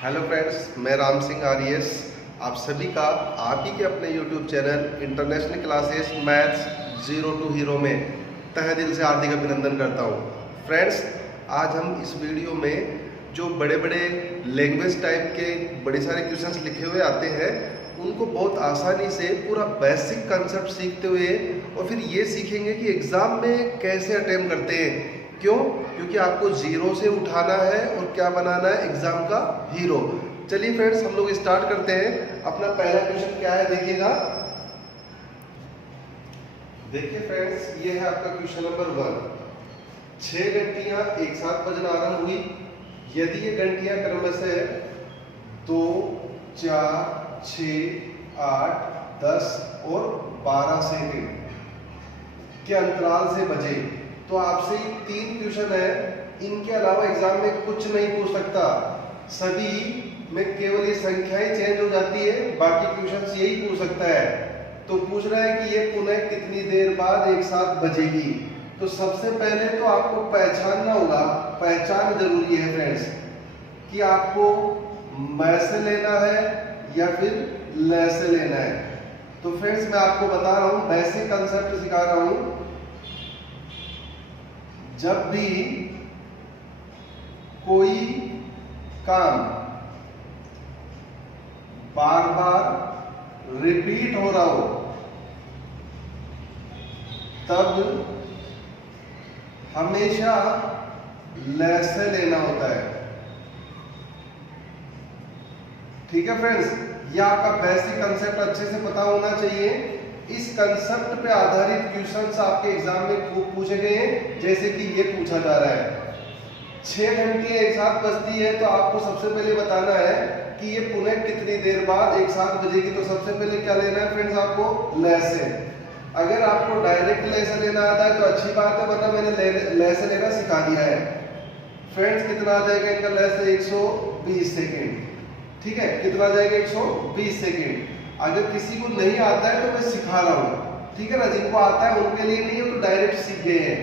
Hello friends, मैं Ram Singh RS आप सभी का आप ही के अपने YouTube channel international classes maths zero to hero में तहे दिल से हार्दिक अभिनंदन करता हूँ। फ्रेंड्स, आज हम इस वीडियो में जो बड़े बड़े लैंग्वेज टाइप के बड़े सारे क्वेश्चंस लिखे हुए आते हैं उनको बहुत आसानी से पूरा बेसिक कंसेप्ट सीखते हुए और फिर ये सीखेंगे कि एग्ज़ाम में कैसे अटेम्प्ट करते हैं। क्यों? क्योंकि आपको जीरो से उठाना है और क्या बनाना है, एग्जाम का हीरो। चलिए फ्रेंड्स, हम लोग स्टार्ट करते हैं। अपना पहला क्वेश्चन क्या है देखिएगा। देखिए फ्रेंड्स, ये है आपका क्वेश्चन नंबर 1। 6 घंटियां एक साथ बजना आरंभ हुई। यदि ये घंटियां क्रमशः 2, 4, 6, 8, 10 और 12 सेकंड के अंतराल से बजे, तो आपसे 3 क्वेश्चन है। इनके अलावा एग्जाम में कुछ नहीं पूछ सकता। सभी में केवल ये संख्याएं चेंज हो जाती है, बाकी क्वेश्चन यही पूछ सकता है। तो पूछ रहा है कि ये पुनः कितनी देर बाद एक साथ बजेगी। तो सबसे पहले तो आपको पहचानना होगा, पहचान जरूरी है फ्रेंड्स, कि आपको मैं से लेना है या फिर ले से लेना है। तो फ्रेंड्स, मैं आपको बता रहा हूं, बेसिक कंसेप्ट सिखा रहा हूं। जब भी कोई काम बार बार रिपीट हो रहा हो तब हमेशा ले से लेना होता है। ठीक है फ्रेंड्स, यह आपका बेसिक कंसेप्ट अच्छे से पता होना चाहिए। इस कंसेप्ट पे आधारित क्वेश्चंस आपके एग्जाम में खूब पूछे गए हैं, जैसे कि ये पूछा जा रहा है 6 घंटे एक साथ बजती है, तो आपको सबसे पहले बताना है कि ये पुनः कितनी देर बाद एक साथ बजेगी। तो सबसे पहले क्या लेना है फ्रेंड्स, आपको ले से। अगर आपको डायरेक्ट ले से लेना आता है तो अच्छी बात है, वरना मैंने ले से लेना सिखा दिया है। फ्रेंड्स, कितना आ जाएगा इनका ले से? 120 सेकेंड। ठीक है, कितना आ जाएगा? 120 सेकेंड। अगर किसी को नहीं आता है तो मैं सिखा रहा हूं, ठीक है ना। जिनको आता है उनके लिए नहीं है, तो डायरेक्ट सीख गए हैं।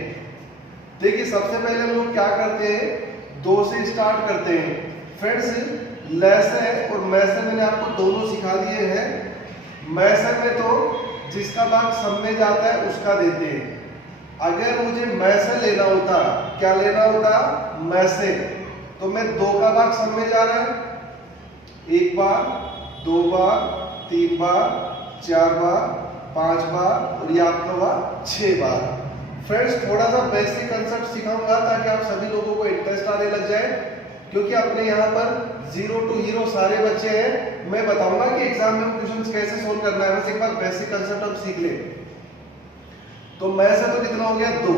देखिए, सबसे पहले हम लोग क्या करते हैं, 2 से स्टार्ट करते हैं फ्रेंड्स। लेसे और मैसे मैंने आपको दोनों सिखा दिए हैं। मैसे में तो जिसका भाग सब में जाता है उसका देते हैं। अगर मुझे मैसे लेना होता, क्या लेना होता? मैसे, तो मैं 2 का भाग सब में जा रहा है, 1 बार, 2 बार, 3 बार, 4 बार, 5 बार और ये आपका हुआ 6 बार। फ्रेंड्स, थोड़ा सा बेसिक कंसेप्ट सिखाऊंगा ताकि आप सभी लोगों को इंटरेस्ट आने लग जाए, क्योंकि अपने यहाँ पर जीरो टू हीरो सारे बच्चे हैं। मैं बताऊंगा कि एग्जाम में क्वेश्चंस कैसे सोल्व करना है, बस एक बार बेसिक कंसेप्ट हम सीख ले। तो मैं से तो कितना हो गया? 2।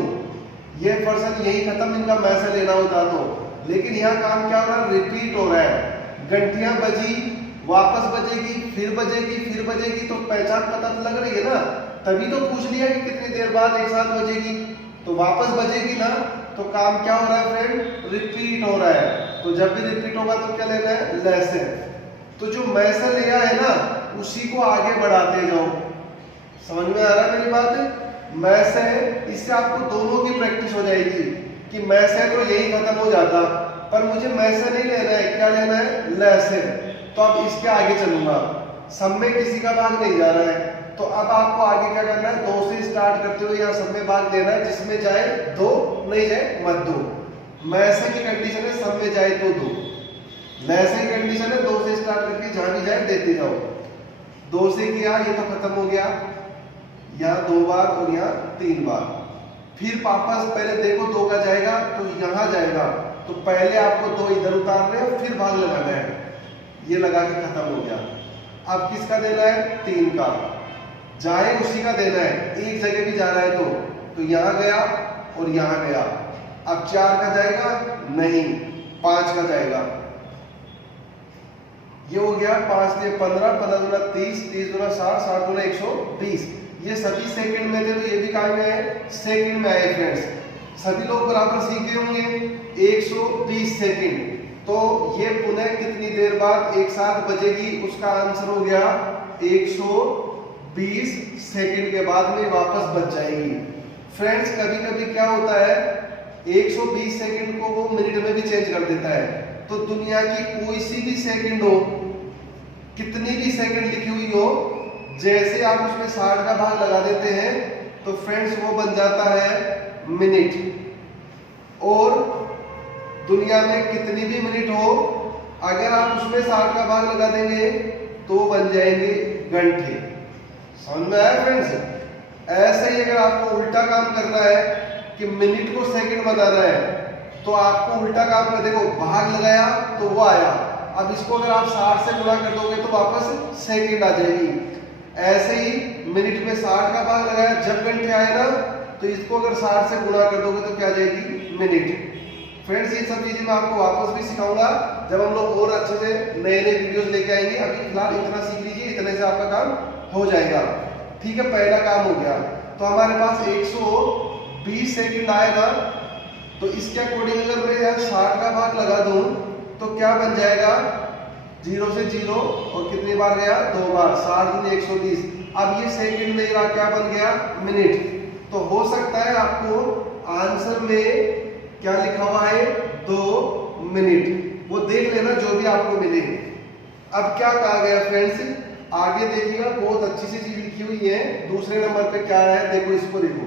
ये पर्सन यही खत्म, इनका मैं से लेना होता तो, लेकिन यहाँ काम क्या हो रहा है? रिपीट हो रहा है। घंटियां बजी, वापस बजेगी, फिर बजेगी, फिर बजेगी, तो पहचान पता तो लग रही है ना। तभी तो पूछ लिया कि कितनी देर बाद एक साथ बजेगी। तो वापस बजेगी ना, तो काम क्या हो रहा है फ्रेंड? रिपीट हो रहा है। तो जब भी रिपीट होगा तो क्या लेना है? लेसे। तो जो मैं से लिया है ना, उसी को आगे बढ़ाते जाओ। समझ में आ रहा है मेरी बात? मैं से, इससे आपको दोनों की प्रैक्टिस हो जाएगी कि मैं से तो यही खत्म हो जाता, पर मुझे मैं से नहीं लेना है, क्या लेना है? ले से। तो अब इसके आगे चलूंगा, सब में किसी का भाग नहीं जा रहा है, तो अब आपको आगे क्या करना है? 2 से स्टार्ट करते हुए यहाँ सब में भाग लेना है। जिसमें जाए 2, नहीं जाए मत दो। मैं से की कंडीशन है सब में जाए तो 2, ले से की कंडीशन है 2 से स्टार्ट करके जहां भी जाए देते जाओ। 2 से किया, ये तो खत्म हो गया, यहाँ 2 बार और यहाँ 3 बार। फिर वापस पहले देखो 2 का जाएगा तो यहाँ जाएगा, तो पहले आपको 2 इधर उतारने हैं और फिर भाग लगाना है। ये लगा के खत्म हो गया। अब किसका देना है? 3 का। जाए उसी का देना है, एक जगह भी जा रहा है तो यहाँ गया और यहाँ गया। अब 4 का जाएगा? नहीं, 5 का जाएगा। ये हो गया 5 से 15, 15 दूना 30, 30 दूना 60, 60 दूना 120। ये सभी सेकंड में थे, तो ये भी कहाँ में आए? सेकंड में आए फ्रेंड्स। सभी लोग बराबर सीख गए होंगे। 120 सेकंड। तो ये पुनः कितनी देर बाद एक साथ बजेगी? उसका आंसर हो गया 120 सेकंड के बाद में वापस बच जाएगी। फ्रेंड्स, कभी कभी क्या होता है, 120 सेकंड को वो मिनट में भी चेंज कर देता है। तो दुनिया की कोई सी भी सेकंड हो, कितनी भी सेकंड लिखी हुई हो, जैसे आप उसमें 60 का भाग लगा देते हैं तो फ्रेंड्स वो बन जाता है मिनट। और दुनिया में कितनी भी मिनट हो, अगर आप उसमें 60 का भाग लगा देंगे तो बन जाएंगे घंटे। समझ में आया फ्रेंड्स? ऐसे ही अगर आपको उल्टा काम करना है कि मिनट को सेकंड बनाना है तो आपको उल्टा काम कर, देखो भाग लगाया तो वो आया, अब इसको अगर आप 60 से गुणा कर दोगे तो वापस सेकंड आ जाएगी। ऐसे ही मिनट में 60 का भाग लगाया, जब घंटे आए ना तो इसको अगर 60 से गुणा कर दोगे तो क्या आ जाएगी मिनट। फ्रेंड्स ये सब चीजें मैं आपको वापस भी सिखाऊंगा जब हम लोग और अच्छे से नए नए वीडियोस लेके आएंगे। अभी फिलहाल इतना सीख लीजिए, इतने से आपका काम हो जाएगा। ठीक है, पहला काम हो गया। तो हमारे पास 120 सेकंड आएगा, तो इसके अकॉर्डिंग अगर मैं यहाँ 60 का भाग लगा दूं तो क्या बन जाएगा, 0 से 0 और कितनी बार गया, 2 बार, 60 दूनी 120। अब ये सेकंड नहीं रहा, क्या बन गया मिनट। तो हो सकता है आपको आंसर में क्या लिखा हुआ है, 2 मिनट, वो देख लेना जो भी आपको मिले। अब क्या कहा गया फ्रेंड्स, आगे देखिएगा, बहुत अच्छी सी चीज लिखी हुई है। दूसरे नंबर पे क्या है, देखो इसको देखो,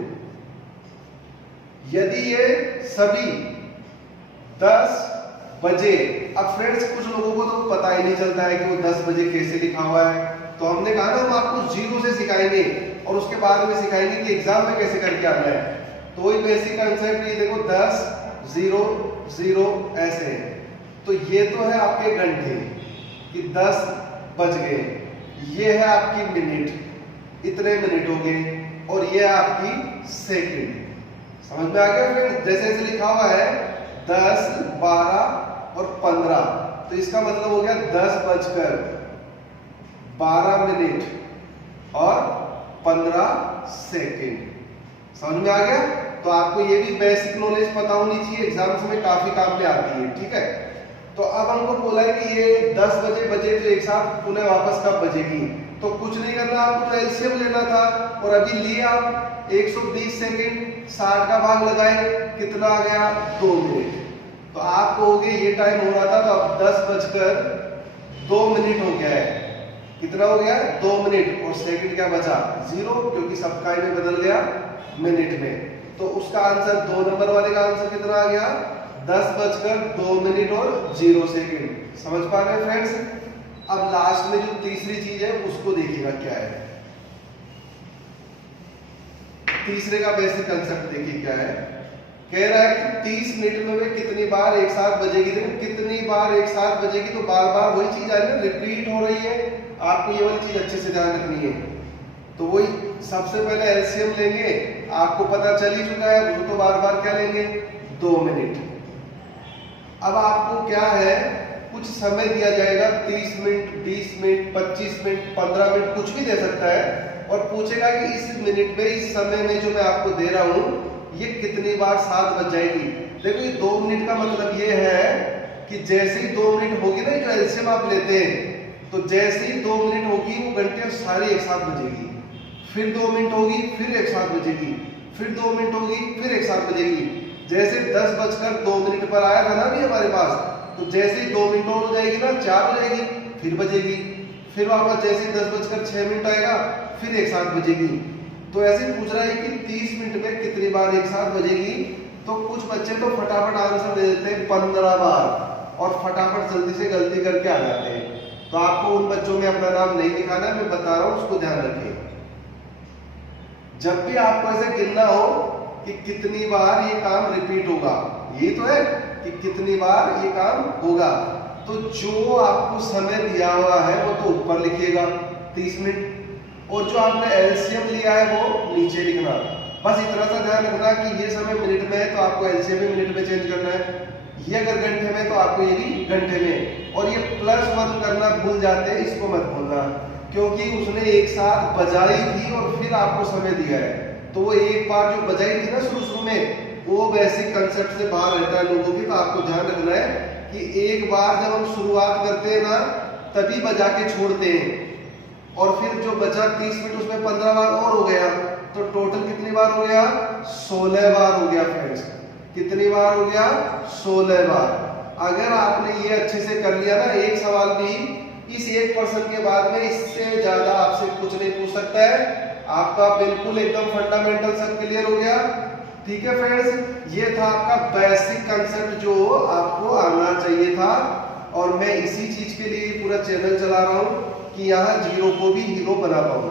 यदि ये सभी 10 बजे, अब फ्रेंड्स कुछ लोगों को तो पता ही नहीं चलता है कि वो 10 बजे कैसे लिखा हुआ है, तो हमने कहा ना हम आपको 0 से सिखाएंगे और उसके बाद में सिखाएंगे कि एग्जाम में कैसे करके आना है। तो वही बेसिक कंसेप्ट, ये देखो 10 0 0 ऐसे है। तो ये तो है आपके घंटे कि 10 बज गए, ये है आपकी मिनट, इतने मिनट हो गए, और ये है आपकी सेकंड। समझ में आ गया फ्रेंड्स? जैसे जैसे लिखा हुआ है 10 12 और 15, तो इसका मतलब हो गया 10 बजकर 12 मिनट और 15 सेकंड। समझ में आ गया? तो आपको ये भी बेसिक नॉलेज पता होनी चाहिए, एग्जाम्स में काफी काम में आती है। ठीक है, तो अब हमको बोला है कि ये 10 बजे बजे तो एक साथ पुनः वापस कब बजेगी, तो कुछ नहीं करना, आपको तो एलसीएम लेना था, और अभी लिए आप 120 सेकंड, 60 का भाग लगाए, कितना आ गया, 2 मिनट। तो आप कहोगे ये टाइम हो रहा था, तो अब 10 बजकर 2 मिनट हो गया है, कितना हो गया, 2 मिनट, और सेकंड क्या बचा, 0, क्योंकि सबका में बदल गया मिनट में। तो उसका आंसर 2 नंबर वाले का आंसर कितना आ गया, 10 बजकर 2 मिनट और 0 सेकंड। समझ पा रहे हैं फ्रेंड्स? अब लास्ट में जो तीसरी चीज है उसको देखिएगा क्या है। तीसरे का बेसिक कंसेप्ट देखिए क्या है, कह रहा है कि 30 मिनट में वे कितनी बार एक साथ बजेगी। देखो कितनी बार एक साथ बजेगी, तो बार बार वही चीज आ रही है, रिपीट हो रही है, आपको ये वाली चीज अच्छे से ध्यान रखनी है। तो वही सबसे पहले एलसीएम लेंगे, आपको पता चल ही चुका है, वो तो बार बार क्या लेंगे, 2 मिनट। अब आपको क्या है, कुछ समय दिया जाएगा, 30 मिनट 20 मिनट 25 मिनट 15 मिनट, कुछ भी दे सकता है, और पूछेगा कि इस मिनट में, इस समय में जो मैं आपको दे रहा हूं, ये कितनी बार 7 बज जाएगी। देखो ये 2 मिनट का मतलब ये है कि जैसे ही 2 मिनट होगी ना, जो एलसीएम आप लेते हैं, तो जैसे ही 2 मिनट होगी वो घंटे सारी एक साथ बजेगी, फिर 2 मिनट होगी, फिर एक साथ बजेगी, फिर 2 मिनट होगी, फिर एक साथ बजेगी। जैसे 10 बजकर 2 मिनट पर आया था ना भी हमारे पास, तो जैसे ही 2 मिनट और हो जाएगी ना, 4 हो जाएगी, फिर बजेगी, फिर वापस जैसे 10 बजकर 6 मिनट आएगा, फिर एक साथ बजेगी। तो ऐसे पूछ रहा है कि 30 मिनट में कितनी बार एक साथ बजेगी। तो कुछ बच्चे तो फटाफट आंसर दे देते हैं 15 बार, और फटाफट जल्दी से गलती करके आ जाते हैं। तो आपको उन बच्चों में अपना नाम नहीं दिखाना है, मैं बता रहा हूं, उसको ध्यान रखिए। जब भी आपको ऐसे गिनना हो कि कितनी बार ये काम रिपीट होगा, ये तो है कि कितनी बार ये काम होगा, तो जो आपको समय दिया हुआ है वो तो ऊपर लिखिएगा 30 मिनट, और जो आपने एलसीएम लिया है वो नीचे लिखना। बस इतना सा ध्यान रखना कि ये समय मिनट में है तो आपको एलसीएम भी मिनट में चेंज करना है, ये अगर घंटे में तो आपको ये भी घंटे में, और ये +1 करना भूल जाते हैं, इसको मत भूलना, क्योंकि उसने एक साथ बजाई थी और फिर आपको समय दिया है। तो वो एक बार जो बजाई थी ना शुरू में, वो बेसिक कंसेप्ट से बाहर रहता है लोगों की। तो आपको ध्यान रखना है कि एक बार जब हम शुरुआत करते हैं ना, तभी बजा के छोड़ते हैं, और फिर जो बचा 30 मिनट उसमें 15 बार और हो गया, तो टोटल कितनी बार हो गया, 16 बार हो गया फ्रेंड्स। कितनी बार हो गया, 16 बार। अगर आपने ये ये अच्छे से कर लिया ना, एक सवाल भी इस 1% के बाद में इससे ज्यादा आपसे कुछ नहीं पूछ सकता है। आपका बिल्कुल एकदम फंडामेंटल सब क्लियर हो गया। ठीक है फ्रेंड्स, ये था आपका बेसिक कंसेप्ट जो आपको आना चाहिए था, और मैं इसी चीज के लिए पूरा चैनल चला रहा हूं कि यहाँ जीरो को भी हीरो बना पाऊं।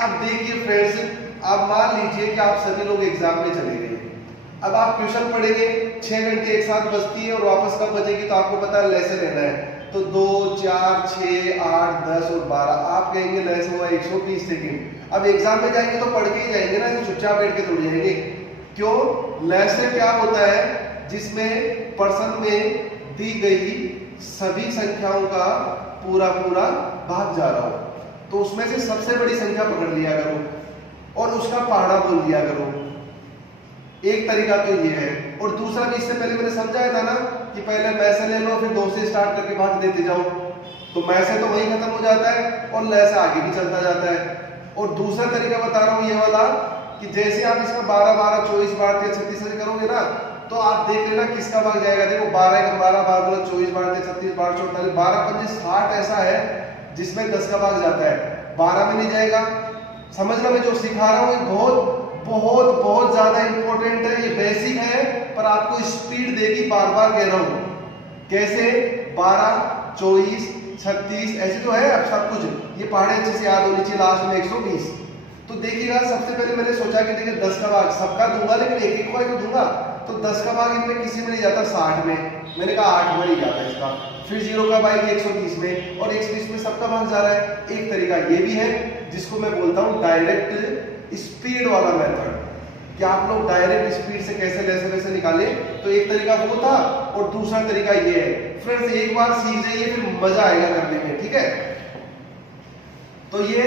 अब देखिए फ्रेंड्स, अब मान लीजिए कि आप सभी लोग एग्जाम में चले गए, अब आप ट्यूशन पढ़ेंगे, 6 घंटे एक साथ बजती है और वापस कब बजेगी तो आपको पता है लेसन लेना है, तो 2, 4, 6, 8, 10 और 12 आप कहेंगे लेसन हुआ 120 सेकेंड। अब एग्जाम में जाएंगे तो पढ़ के ही जाएंगे ना, चुपचाप बैठ के थोड़ी जाएंगे। क्यों? लेसन क्या होता है? जिसमें पर्सन में दी गई सभी संख्याओं का पूरा पूरा भाग जा रहा हो, तो उसमें से सबसे बड़ी संख्या पकड़ लिया करो और उसका पहाड़ा बोल दिया करो। एक तरीका तो ये है, और दूसरा भी इससे पहले मैंने समझाया था ना कि पहले मैं से ले लो फिर 2 से स्टार्ट करके भाग देते जाओ, तो मैं से तो वही खत्म हो जाता है और ले से आगे भी चलता जाता है। और दूसरा तरीका बता रहा हूँ ये वाला कि जैसे आप इसका 12, 12, 24, 12, 36 करोगे ना, तो आप देख लेना किसका भाग जाएगा। देखो 12 का 12, 12, 24, 12, 36, 12, 44, 12, 5, 60 ऐसा है जिसमें 10 का भाग जाता है, 12 में नहीं जाएगा। समझना, मैं जो सिखा रहा हूँ बहुत बहुत बहुत ज्यादा इंपॉर्टेंट है, ये बेसिक है, पर आपको स्पीड देगी, बार बार कह रहा हूं। कैसे? 12, 24, 36 ऐसे तो है अब सब कुछ, ये पहाड़े अच्छे से याद होनी चाहिए, लास्ट में 120। तो देखिएगा, सबसे पहले मैंने सोचा कि देखिए 10 का भाग सबका दूंगा, लेकिन एक एक को दूंगा, तो 10 का भाग इनमें किसी में नहीं जाता, 60 में। मैंने कहा 8 में नहीं जाता इसका, फिर 0 का भाग 120 में, और 120 में सबका भाग जा रहा है। एक तरीका ये भी है जिसको मैं बोलता हूँ डायरेक्ट स्पीड वाला मेथड, कि आप लोग डायरेक्ट स्पीड से कैसे लेसे वैसे निकाले। तो एक तरीका वो था, और दूसरा तरीका ये है। फ्रेंड्स एक बार सीख जाइए, फिर मजा आएगा करने में, ठीक है? तो ये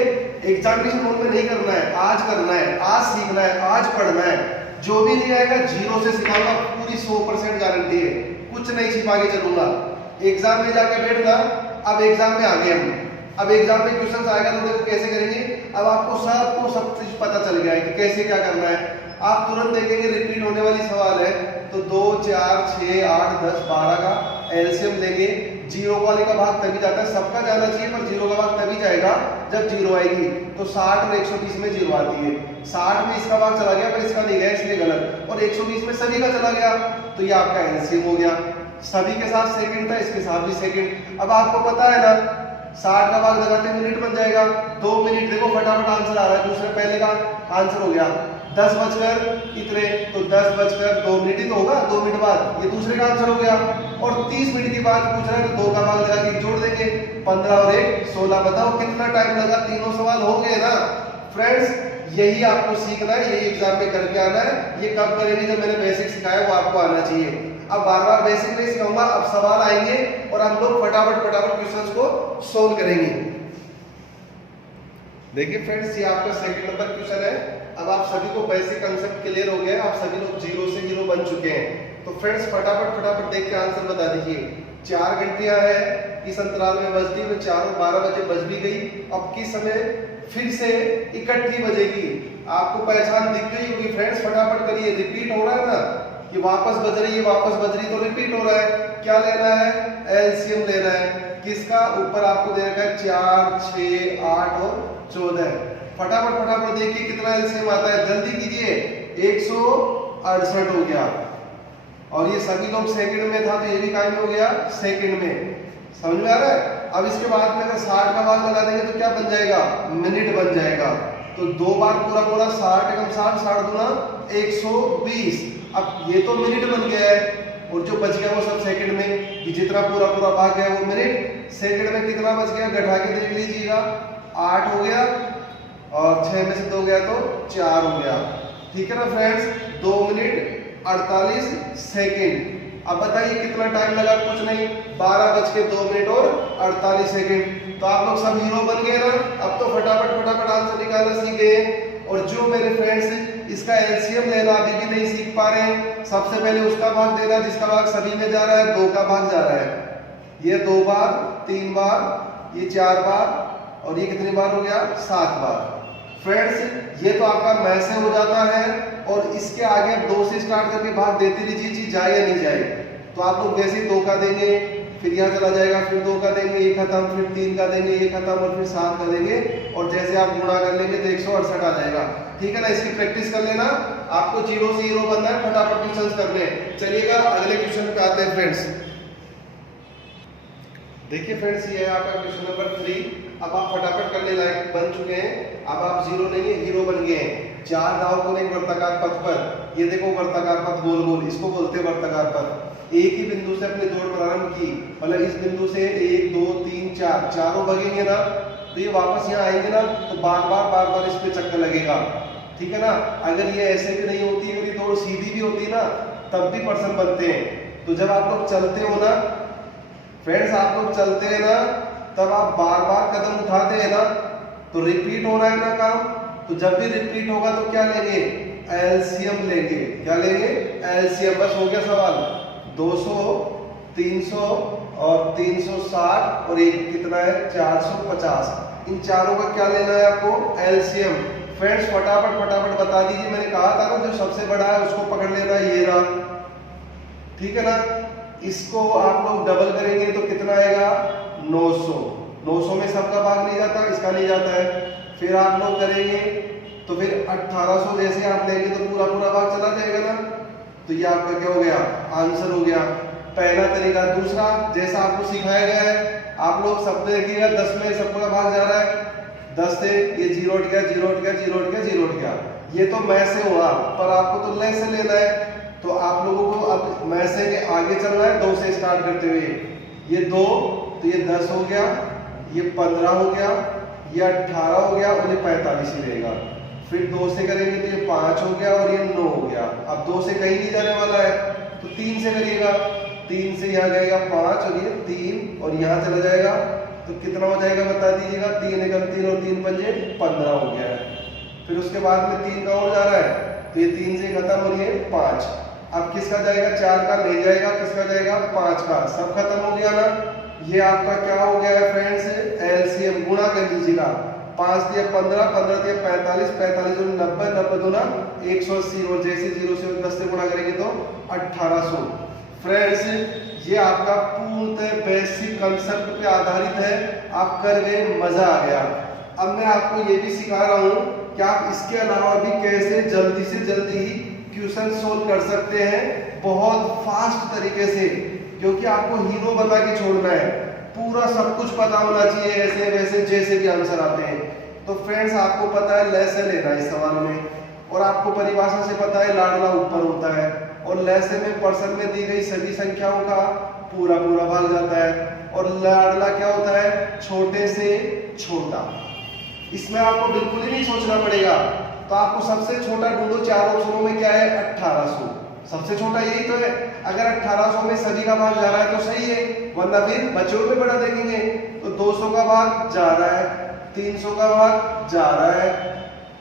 एग्जामिनेशन मोड में नहीं करना है, आज करना है, आज सीखना है, आज पढ़ना है। जो भी नहीं आएगा जीरो से सिखाऊंगा, पूरी 100% गारंटी है, कुछ नहीं छिपा के चलूंगा। एग्जाम में जाके बैठना, अब एग्जाम में आ गए हम, अब एग्जाम में क्वेश्चन आएगा तो देखो कैसे करेंगे। अब आपको सब चीज पता चल गया है कि कैसे क्या करना है। आप तुरंत देखेंगे रिपीट होने वाली सवाल है, तो 2, 4, 6, 8, 10, 12 का एलसीएम लेंगे। जीरो वाले का भाग तभी जाता है, सबका जाना चाहिए पर जीरो का भाग तभी जाएगा जब जीरो आएगी। तो 60 और 120 में जीरो आती है, 60 में इसका भाग चला गया पर इसका नहीं गया इसलिए गलत, और 120 में सभी का चला गया, तो ये आपका एलसीएम हो गया। सभी के साथ सेकंड था, इसके साथ भी सेकंड। अब आपको पता है ना 60 का भाग लगाते मिनट बन जाएगा, 2 मिनट। देखो फटाफट आंसर आ रहा है, दूसरे पहले का आंसर हो गया 10 बजकर इतने, तो 10 बजकर 2 मिनट ही तो होगा, 2 मिनट बाद ये दूसरे का आंसर हो गया। और 30 मिनट की बात पूछ रहे हैं तो 2 का भाग लगा के जोड़ देंगे, 15 और 1 16। बताओ कितना टाइम लगा, तीनों सवाल हो गए ना। फ्रेंड्स यही आपको सीखना है, यही एग्जाम में करके आना है। ये कब करेंगे? जब मैंने बेसिक सिखाया वो आपको आना चाहिए। अब बार बार बेसिक नहीं सिखाऊंगा, अब सवाल आएंगे और हम लोग फटाफट क्वेश्चंस को सोल्व करेंगे। देखिए फ्रेंड्स, ये आपका सेकंड नंबर क्वेश्चन है। अब आप सभी को बेसिक कांसेप्ट क्लियर हो गया, आप सभी लोग जीरो से हीरो बन चुके हैं। तो फ्रेंड्स फटाफट देख के आंसर बता दीजिए। 4 घंटियां है इस अंतराल में बजती है, 4 और 12 बजे बज भी गई। अब किस समय फिर से इकट्ठी बजेगी? आपको पहचान दिख गई होगी। फ्रेंड्स फटाफट करिए, रिपीट हो रहा है ना कि वापस बज रही है, वापस बज रही, तो रिपीट हो रहा है। क्या लेना है? एलसीएम लेना है। किसका? ऊपर आपको दे रखा है 4, 6, 8 और 14। फटाफट देखिए कितना एलसीएम आता है, जल्दी कीजिए। 168 हो गया, और ये सभी लोग सेकंड में था तो ये भी कायम हो गया सेकंड में। समझ में आ रहा है? अब इसके बाद में अगर 60 का भाग लगा देंगे तो क्या बन जाएगा? मिनट बन जाएगा। तो 2 बार पूरा 60 एकम 60, 60 दूना 120। अब ये तो मिनट बन गया है, और जो बच गया वो सब सेकंड में, कि जितना पूरा भाग गया वो मिनट। सेकंड में कितना बच गया घटा के देख लीजिएगा, 8 हो गया, और 6 में से 2 गया तो 4 हो गया। ठीक है ना फ्रेंड्स? 2 minute 48 second. अब बताइए कितना टाइम लगा? कुछ नहीं, 12 बज के 2 मिनट और 48 सेकंड। तो आप लोग सब हीरो बन गए ना। अब तो फटाफट आंसर निकालना सीख गए। और जो मेरे फ्रेंड्स इसका एलसीएम लेना अभी भी नहीं सीख पा रहे हैं, सबसे पहले उसका भाग देना जिसका भाग सभी में जा रहा है, 2 का भाग जा रहा है। ये 2 बार, 3 बार, ये 4 बार, और ये कितनी बार हो गया? 7 बार। फ्रेंड्स ये तो आपका मैसे हो जाता है, और इसके आगे 2 से स्टार्ट करके भाग देते रहिए, चीज जाए या नहीं जाए। तो आप लोग वैसे ही 2 का देंगे, फिर यहाँ चला जाएगा, फिर 2 का देंगे ये खत्म, फिर 3 का देंगे ये खत्म, और फिर 7 का देंगे, और जैसे आप गुणा कर लेंगे तो 168 आ जाएगा। ठीक है ना, इसकी प्रैक्टिस कर लेना। आपको 0 से हीरो बनना है, फटाफट क्वेश्चन करने हैं। चलिएगा अगले क्वेश्चन पे आते हैं फ्रेंड्स। देखिए फ्रेंड्स, ये है आपका क्वेश्चन नंबर 3। अब आप फटाफट करने लायक बन चुके हैं। अब आप 0 नहीं है, हीरो बन गए हैं। 4 दाव को एक वर्ताकार पथ पर, ये देखो वर्ताकार पथ गोल गोल, इसको बोलते हैं वर्ताकार पथ। एक ही बिंदु से अपनी दौड़ प्रारंभ की, मतलब इस बिंदु से 1 2 3 4 चारों भगेंगे ना, तो ये वापस यहाँ आएंगे ना, तो बार बार इस पे चक्कर लगेगा। ठीक है ना, अगर ये ऐसे भी नहीं होती, अगर ये दौड़ सीधी भी होती ना, तब भी पर्सन बनते हैं। तो जब आप लोग चलते हो ना फ्रेंड्स, आप लोग चलते हैं ना, तब आप बार कदम उठाते हैं ना, तो रिपीट हो रहा है ना काम। तो जब भी रिपीट होगा तो क्या लेंगे, एलसीएम लेंगे। क्या लेंगे, एलसीएम। बस हो गया सवाल। 200 300 और 360 और एक कितना है 450, इन चारों का क्या लेना है आपको, एलसीएम। फ्रेंड्स फटाफट बता दीजिए। मैंने कहा था ना, जो सबसे बड़ा है उसको पकड़ लेना, ये रहा। ठीक है ना, इसको आप लोग डबल करेंगे तो कितना आएगा, 900। 900 में सबका भाग नहीं जाता, इसका नहीं जाता है। फिर आप लोग करेंगे तो फिर 1800 जैसे आप लेंगे तो पूरा भाग चला जाएगा ना। तो ये आपका क्या हो गया, आंसर हो गया। पहला तरीका। दूसरा, जैसा आपको सिखाया गया है, आप लोग सब देखिएगा 10 में सबका भाग जा रहा है, 10 से ये 0 उठ गया, 0 उठ गया, 0 उठ गया, 0 उठ गया। ये तो मैं से हुआ, पर आपको तो ले से लेना है। तो आप लोगों को अब मैं से के आगे चलना है, 2 से स्टार्ट करते हुए। ये 2, तो ये 10 हो गया, ये 15 हो गया, ये 18 हो गया, और ये 45 ही रहेगा। फिर 2 से करेंगे तो ये 5 हो गया, और ये 9 हो गया। अब 2 से कहीं नहीं जाने वाला है, तो 3 से करिएगा। 3 से यहाँ जाएगा 5, और ये 3, और यहाँ चला जाएगा तो कितना हो जाएगा बता दीजिएगा। 3 एकम 3 और 3 पंजे 15 हो गया है। फिर उसके बाद में 3 का और जा रहा है, तो ये 3 से खत्म, और ये 5। अब किसका जाएगा, 4 का ले जाएगा, किसका जाएगा, 5 का। सब खत्म हो गया ना। ये आपका क्या हो गया है फ्रेंड्स, एलसीएम। गुणा कर दीजिएगा। 5 दिया 15, 15 दिया 45, 45 और 90, 90 दूना 180, और जैसे 0 से 10 से गुणा करेंगे तो 1800। फ्रेंड्स ये आपका पूर्णतः बेसिक कंसेप्ट पे आधारित है। आप कर गए, मजा आ गया। अब मैं आपको ये भी सिखा रहा हूँ कि आप इसके अलावा भी कैसे जल्दी से जल्दी क्वेश्चन सोल्व कर सकते हैं, बहुत फास्ट तरीके से। क्योंकि आपको हीरो बना के छोड़ना है, पूरा सब कुछ पता होना चाहिए, ऐसे वैसे जैसे भी आंसर आते हैं। तो फ्रेंड्स आपको पता है लैसे लेना है इस सवाल में, और आपको परिभाषा से पता है लाडला ऊपर होता है, और लैसे में पर्सन में दी गई सभी संख्याओं का पूरा भाग जाता है, और लाडला क्या होता है, छोटे से छोटा। इसमें आपको बिल्कुल ही नहीं सोचना पड़ेगा। तो आपको सबसे छोटा ढूंढो, 4 ऑप्शनों में क्या है, 1800। सबसे छोटा यही तो है। अगर 1800 में सभी का भाग जा रहा है तो सही है, वरना फिर बच्चों में बड़ा देखेंगे तो 200 का भाग जा रहा है, 300 का भाग जा रहा है,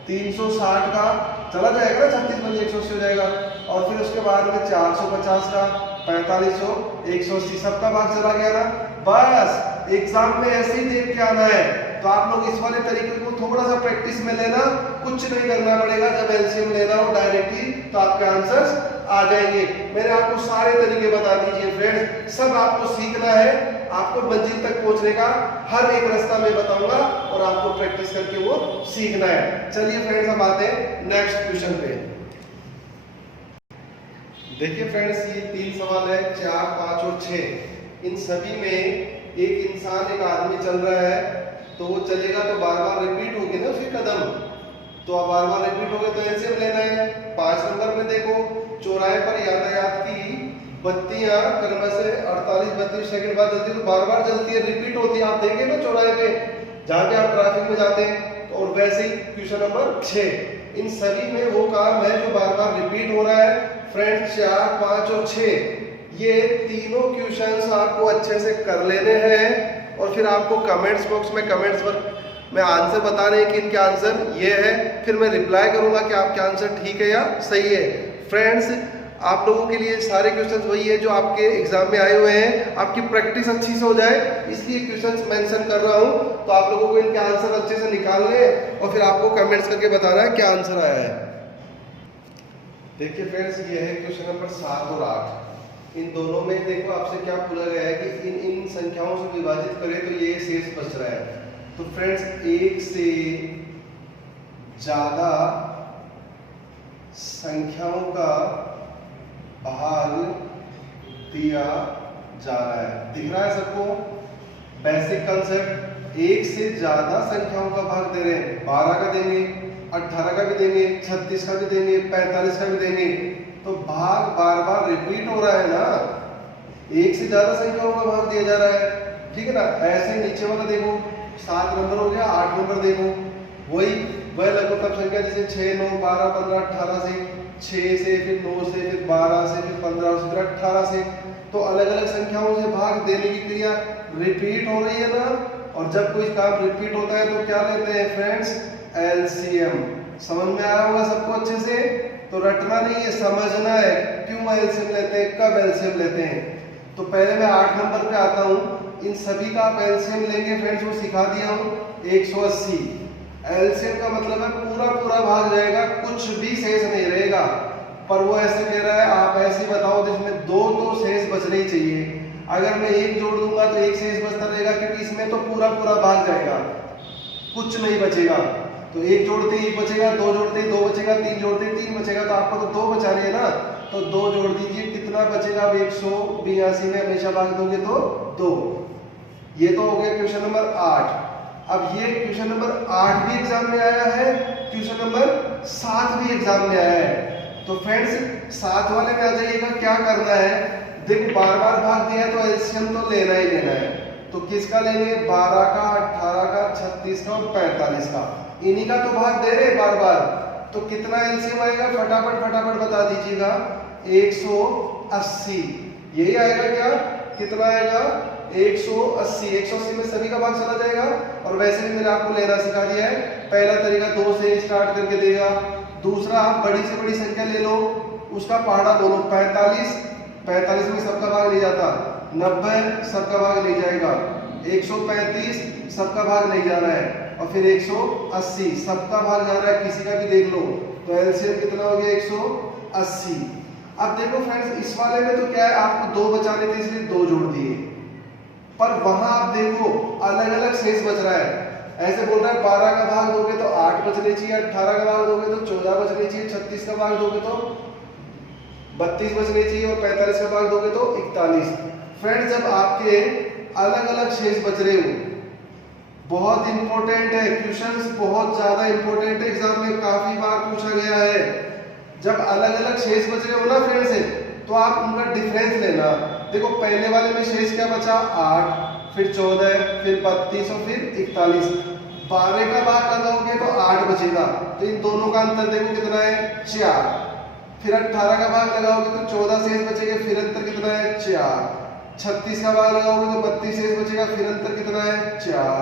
360 का चला जाएगा ना, 36 बजे 180 हो जाएगा। और फिर उसके बाद में 450 का, 4500, 180 सबका भाग चला गया ना। बस एग्जाम में ऐसे ही देख के आना है। तो आप लोग इस वाले तरीके को थोड़ा सा प्रैक्टिस में लेना, कुछ नहीं करना पड़ेगा। जब एलसीएम लेना हो डायरेक्टली तो आपके आंसर्स आ जाएंगे। मैंने आपको सारे तरीके बता दीजिए फ्रेंड्स, सब आपको सीखना है। आपको मंजिल तक पहुंचने का हर एक रास्ता मैं बताऊंगा, और आपको प्रैक्टिस करके वो सीखना है। चलिए फ्रेंड्स हम आते हैं नेक्स्ट क्वेश्चन पे। देखिए फ्रेंड्स ये 3 सवाल है, 4, 5 और 6। इन सभी में एक इंसान, एक आदमी चल रहा है, तो वो चलेगा तो बार रिपीट होगी ना उसके कदम। तो अब बार रिपीट हो गए तो एलसीएम लेना है। 5 नंबर में देखो, चौराहे पर यातायात की बत्तियां क्रमशः 48-32 सेकंड बाद जलती है, तो बार जलती है, रिपीट होती है। आप देखें ना चौराहे पे जहाँ पे आप ट्रैफिक में जाते हैं। तो और वैसे ही क्वेश्चन नंबर 6, इन सभी में वो काम है जो बार रिपीट हो रहा है। फ्रेंड्स 4, 5 और 6 ये तीनों क्वेश्चंस आपको अच्छे से कर लेने हैं, और फिर आपको कमेंट्स बॉक्स में कमेंट्स पर मैं आंसर बता रहे हैं कि इनके आंसर ये है। फिर मैं रिप्लाई करूंगा कि आपके आंसर ठीक है या सही है। फ्रेंड्स आप लोगों के लिए सारे क्वेश्चंस वही है जो आपके एग्जाम में आए हुए हैं। आपकी प्रैक्टिस अच्छी से हो जाए इसलिए क्वेश्चंस मेंशन कर रहा हूं। तो आप लोगों को इनके आंसर अच्छे से निकालने और फिर आपको कमेंट्स करके बताना है क्या आंसर आया है। देखिए फ्रेंड्स ये है क्वेश्चन नंबर 7 और 8। इन दोनों में देखो आपसे क्या पूछा गया है कि इन संख्याओं से विभाजित करें तो ये शेष बच रहा है। तो फ्रेंड्स एक से ज्यादा संख्याओं का भाग दिया जा रहा है। दिख रहा है सबको बेसिक कंसेप्ट? एक से ज्यादा संख्याओं का भाग दे रहे हैं, 12 का देंगे, 18 का भी देंगे, 36 का भी देंगे, 45 का भी देंगे, तो भाग बार बार रिपीट हो रहा है ना। एक से ज्यादा संख्याओं का भाग दिया जा रहा है, ठीक है ना। ऐसे नीचे वाला देखो 7 नंबर हो गया, 8 नंबर देखो, वही वह लगभग तब संख्या जैसे 6, 9, 12, 15, 18 से, 6 से, फिर 9 से, फिर 12 से, फिर 15 से, फिर 18 से। तो अलग अलग संख्याओं से भाग देने की क्रिया रिपीट हो रही है ना। और जब कोई काम रिपीट होता है तो क्या लेते हैं फ्रेंड्स? एलसीएम। समझ में आया होगा सबको अच्छे से? तो रटना नहीं है, समझना है क्यों एलसीएम लेते हैं, कब एलसीएम लेते हैं। तो पहले मैं 8 नंबर पे आता हूँ। इन सभी का आप एलसीएम लेंगे फ्रेंड्स, वो सिखा दिया हूँ। 180 एलसीएम का मतलब है पूरा पूरा भाग जाएगा, कुछ भी शेष नहीं रहेगा। पर वो ऐसे कह रहा है आप ऐसे बताओ जिसमें 2 तो शेष बचने ही चाहिए। अगर मैं 1 जोड़ दूंगा तो 1 शेष बचता रहेगा, क्योंकि इसमें तो पूरा पूरा भाग जाएगा, कुछ नहीं बचेगा। तो 1 जोड़ते ही 1 बचेगा, 2 जोड़ते ही 2 बचेगा, 3 जोड़ते ही 3 बचेगा। तो आपको तो 2 बचाने हैं ना, तो 2 जोड़ दीजिए, कितना बचेगा? अब 182 में हमेशा भाग दोगे तो 2। ये तो हो गया क्वेश्चन नंबर 8। अब ये क्वेश्चन नंबर 8 भी एग्जाम में आया है, क्वेश्चन नंबर 7 भी एग्जाम में आया है। तो फ्रेंड्स 7 वाले में आ जाइएगा, क्या करना है? देखो बार बार भाग दिया तो एलसीएम तो लेना ही लेना है। तो किसका लेंगे? 12 का, 18 का, 36 का और 45 का। इन्हीं का तो भाग दे रहे बार बार। तो कितना एलसीएम आएगा? फटाफट फटाफट बता दीजिएगा। 180 यही आएगा क्या? कितना आएगा? 180। 180 में सभी का भाग चला जाएगा। और वैसे भी मैंने आपको लेना सिखा दिया है। पहला तरीका 2 से स्टार्ट करके देगा। दूसरा आप बड़ी से बड़ी संख्या ले लो, उसका पहाड़ा दोनों। 45 में सबका भाग नहीं जाता, 90 सबका भाग नहीं जाएगा, 135 सबका भाग नहीं जा रहा है, और फिर 180 सबका भाग जा रहा है, किसी का भी देख लो। तो एलसीएम कितना हो गया? 180। अब देखो फ्रेंड्स इस वाले में तो क्या है, आपको 2 बचाने थे इसलिए 2 जोड़ दिए, पर वहां आप देखो अलग अलग शेष बच रहा है। ऐसे बोल रहा है 12 का भाग दोगे तो 8 बचने चाहिए, 18 का भाग दोगे तो 14 बचने चाहिए, 36 का भाग दोगे तो 32 बचने चाहिए, और 45 का भाग दोगे तो 41। फ्रेंड्स जब आपके अलग अलग शेष बच रहे हो, बहुत इंपॉर्टेंट है क्वेश्चंस, बहुत ज्यादा इंपॉर्टेंट है, एग्जाम में काफी बार पूछा गया है। जब अलग अलग शेष बच रहे हो ना फ्रेंड्स, तो आप उनका डिफरेंस लेना। देखो पहले वाले में शेष क्या बचा? 8, फिर 14, फिर 32 और फिर 41। 12 का भाग लगाओगे तो 8 बचेगा, तो इन दोनों का अंतर देखो कितना है? 4। फिर 18 का भाग लगाओगे तो 14 शेष बचेगा, फिर अंतर कितना है? 4। 36 का भाग लगाओगे तो 32 शेष बचेगा, फिर अंतर कितना है? 4।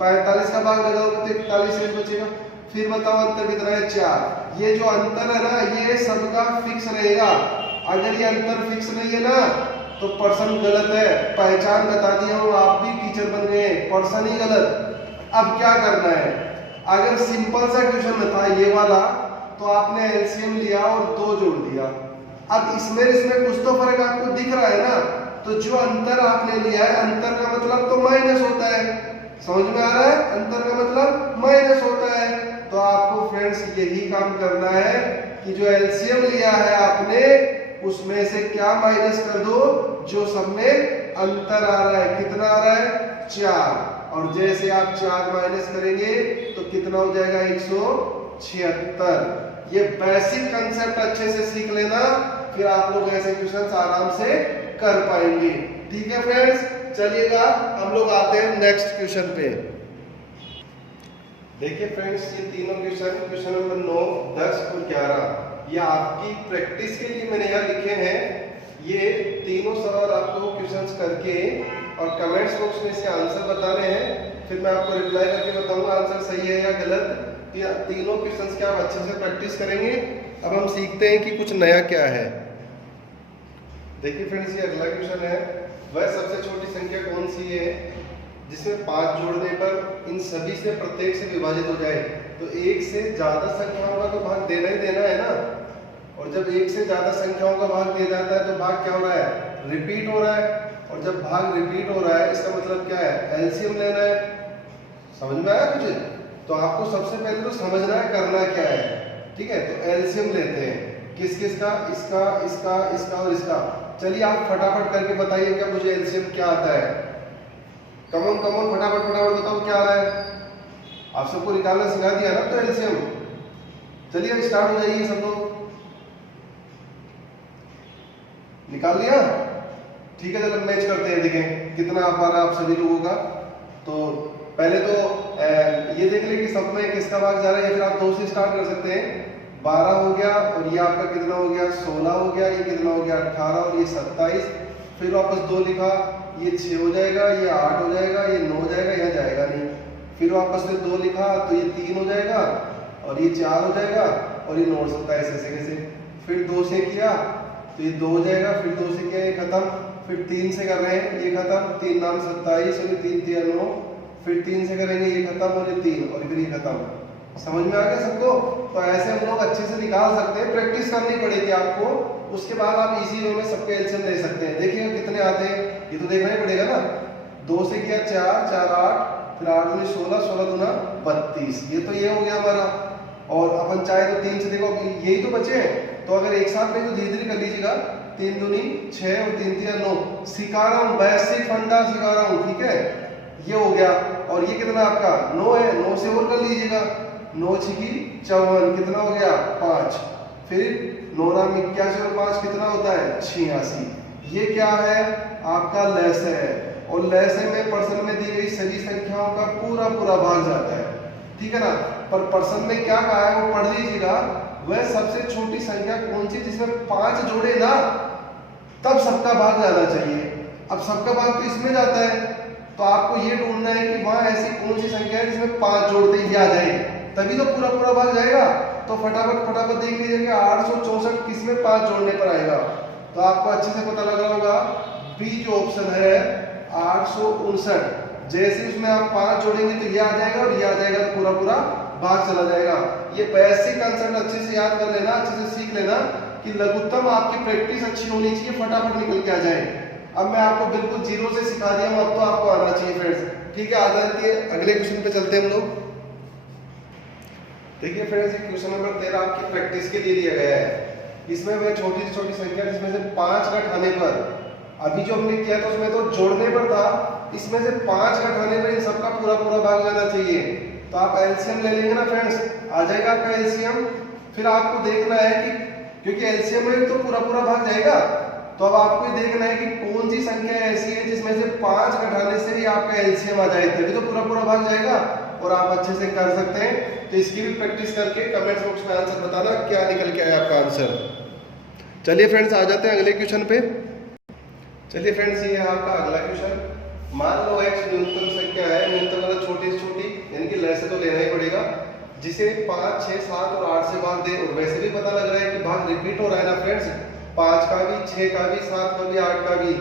45 का भाग लगाओगे तो 41 शेष बचेगा, फिर बताओ अंतर कितना है? 4। ये जो अंतर है ना, ये सबका फिक्स रहेगा। अगर ये अंतर फिक्स नहीं है ना, तो पर्सन गलत है। पहचान बता दिया हूँ, आप भी टीचर बन गए, पर्सन ही गलत। अब क्या करना है? अगर सिंपल सा क्वेश्चन था ये वाला, तो आपने एलसीएम लिया और 2 जोड़ दिया। अब इसमें कुछ तो फर्क आपको दिख रहा है ना, तो जो अंतर आपने लिया है, अंतर का मतलब तो माइनस होता है। समझ में आ रहा है? अंतर का मतलब माइनस होता है। तो आपको फ्रेंड्स यही काम करना है कि जो एलसीएम लिया है आपने, उसमें से क्या माइनस कर दो? जो सब में अंतर आ रहा है। कितना आ रहा है? 4। और जैसे आप 4 माइनस करेंगे तो कितना हो जाएगा? 176। ये बेसिक कंसेप्ट अच्छे से सीख लेना, फिर आप लोग ऐसे क्वेश्चन आराम से कर पाएंगे। ठीक है फ्रेंड्स, चलिएगा हम लोग आते हैं नेक्स्ट क्वेश्चन पे। देखिए फ्रेंड्स ये तीनों क्वेश्चन नंबर 9, 10 और 11 ये आपकी प्रैक्टिस के लिए मैंने यहाँ लिखे हैं। ये तीनों सवाल आपको क्वेश्चंस करके और कमेंट्स बॉक्स में से आंसर बताने हैं, फिर मैं आपको रिप्लाई करके बताऊंगा आंसर सही है या गलत। या तीनों क्वेश्चंस के आप अच्छे से प्रैक्टिस करेंगे। अब हम सीखते हैं कि कुछ नया क्या है। देखिए फ्रेंड्स ये अगला क्वेश्चन है, वह सबसे छोटी संख्या कौन सी है जिसमें 5 जोड़ने पर इन सभी से प्रत्येक से विभाजित हो जाए। तो एक से ज्यादा संख्याओं का तो भाग देना ही देना है ना, और जब एक से ज्यादा संख्याओं का भाग दिया जाता है तो भाग क्या हो रहा है? रिपीट हो रहा है। और जब भाग रिपीट हो रहा है इसका मतलब क्या है, एलसीएम लेना है। समझ में आया मुझे? तो आपको सबसे पहले तो समझना है करना क्या है, ठीक है। तो एलसीएम लेते हैं किस किस का, इसका, इसका, इसका और इसका। चलिए आप फटाफट करके बताइए क्या मुझे एलसीएम क्या आता है। कमोन कमोन फटाफट फटाफट बताओ क्या आ रहा है। आप सबको निकालना सिखा दिया ना तो एलसीएम। चलिए अब स्टार्ट हो जाइए सब लोग। निकाल लिया? ठीक है, चलो मैच करते हैं, देखें कितना आ पा रहा है आप सभी लोगों का। तो पहले तो ये देख लें कि सब में किसका भाग जा रहा है, या फिर आप 2 से स्टार्ट कर सकते हैं। 12 हो गया और ये आपका कितना हो गया, 16 हो गया, ये कितना हो गया 18 और ये 27। फिर वापस 2 लिखा, ये 6 हो जाएगा, ये 8 हो जाएगा, ये 9 हो जाएगा, यहाँ जाएगा नहीं। फिर वापस में 2 लिखा तो ये 3 हो जाएगा और ये 4 हो जाएगा और ये 9 हो सकता है ऐसे कैसे। फिर 2 से किया तो ये 2 हो जाएगा, फिर 2 से किया ये खत्म, फिर 3 से कर रहे हैं ये खत्म, 3 नाम 27 और ये 3 3 9, फिर 3 से करेंगे ये खत्म और ये 3 और फिर ये खत्म। समझ में आ गया सबको? तो ऐसे हम लोग अच्छे से निकाल सकते हैं, प्रैक्टिस करनी पड़ेगी आपको। उसके बाद आप इजी वे में सबके एलसीएम ले सकते हैं। देखिए कितने आते हैं, ये तो देखना ही पड़ेगा ना। 2 से किया 4 4 8, फिर 8 दूनी 16 16 दूना 32, ये तो ये हो गया हमारा। और अपन चाहे तो 3 से देखो यही तो बचे हैं, तो अगर एक साथ में तो धीरे धीरे कर लीजिएगा। 3 दूनी 6 और 3 3 9, सिखा रहा हूँ, बेसिक फंडा सिखा रहा हूँ, ठीक है। ये हो गया और ये कितना आपका 9 है, 9 से और कर लीजिएगा। 9 छिकी 54, कितना हो गया 5। फिर 9 नाम 81 और 5 कितना होता है 86। ये क्या है आपका लेस है, और लेस में पर्सन में दी गई सभी संख्याओं का पूरा पूरा भाग जाता है, ठीक है ना। पर पर्सन में क्या कहा है वो पढ़ लीजिएगा। वह सबसे छोटी संख्या कौन सी जिसमें 5 जोड़े ना, तब सबका भाग जाना चाहिए। अब सबका भाग तो इसमें जाता है, तो आपको ये ढूंढना है कि वहां ऐसी कौन सी संख्या है जिसमें 5 जोड़ते ही आ जाए, तभी तो पूरा पूरा भाग जाएगा। तो फटाफट फटाफट देख लीजिए कि 864 किसमें 5 जोड़ने पर आएगा। तो आपको अच्छे से पता लग रहा होगा, बी जो ऑप्शन है 859, जैसे उसमें आप 5 जोड़ेंगे तो ये आ जाएगा और ये आ जाएगा, तो पूरा पूरा भाग चला जाएगा। ये बेसिक कंसेप्ट अच्छे से याद कर लेना, अच्छे से सीख लेना कि लघुत्तम आपकी प्रैक्टिस अच्छी होनी चाहिए, फटाफट निकल के आ जाए। अब मैं आपको बिल्कुल जीरो से सिखा दिया हूं, अब तो आपको आना चाहिए फ्रेंड्स, ठीक है। आ जाती है, अगले क्वेश्चन पे चलते हैं हम लोग। देखिए फ्रेंड्स, ये क्वेश्चन नंबर 13 आपकी प्रैक्टिस के लिए दिया गया है। इसमें वह छोटी से छोटी संख्या जिसमें से 5 का घटाने पर, अभी जो हमने किया था उसमें तो जोड़ने पर था, इसमें से 5 का घटाने पर इन सबका पूरा पूरा भाग जाना चाहिए। तो आप एलसीएम ले लेंगे ना फ्रेंड्स, आ जाएगा आपका एलसीएम। फिर आपको देखना है कि क्योंकि एलसीएम में तो पूरा पूरा भाग जाएगा, तो अब आपको ये देखना है कि कौन सी संख्या ऐसी है जिसमें से 5 घटाने से ही आपका एलसीएम आ जाए, तभी तो पूरा पूरा भाग जाएगा और आप अच्छे से कर सकते हैं। तो इसकी भी प्रैक्टिस करके कमेंट बॉक्स में आंसर बताना क्या निकल के आया आपका आंसर। चलिए फ्रेंड्स, आ जाते हैं अगले क्वेश्चन पे। चलिए फ्रेंड्स, ये है आपका अगला क्वेश्चन। मान लो x न्यूनतम संख्या है, न्यूनतम मतलब छोटी से छोटी, यानी कि लैसे तो लेना ही पड़ेगा, जिसे 5 6 7 और 8 से भाग दे। और वैसे भी पता लग रहा है कि भाग रिपीट हो रहा है ना फ्रेंड्स, 5 का भी, 6 का भी, 7 का भी, 8 का भी,